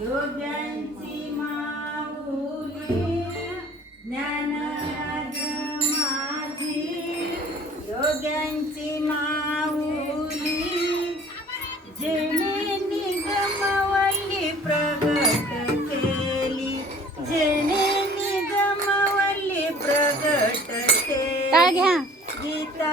योग्यांची माऊली ज्ञानराज माझी योग्यांची माऊली जेणे निगमवल्ली प्रगट केली. जेणे निगमवल्ली प्रगट केली. Gita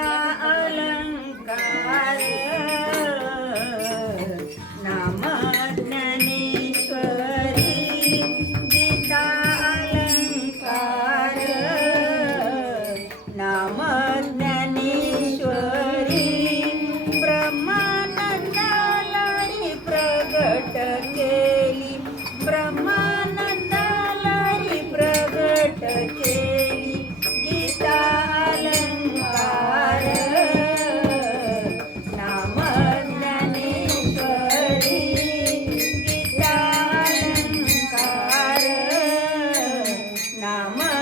I'm Namah.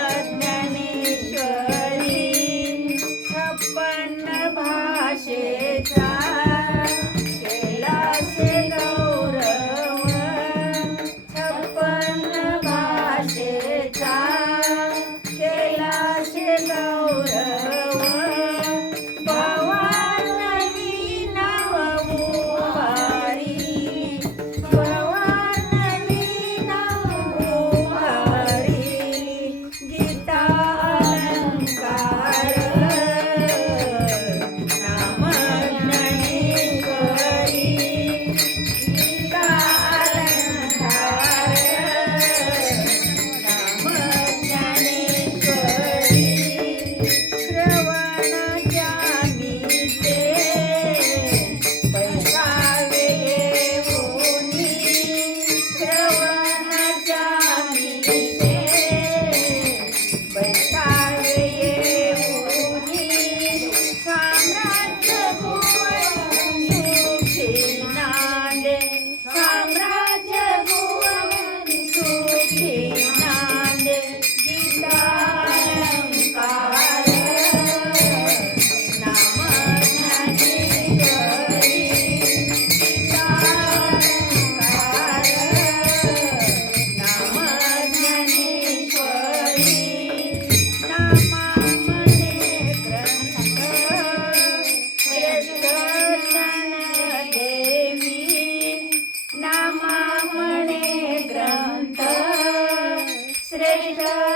Krishna.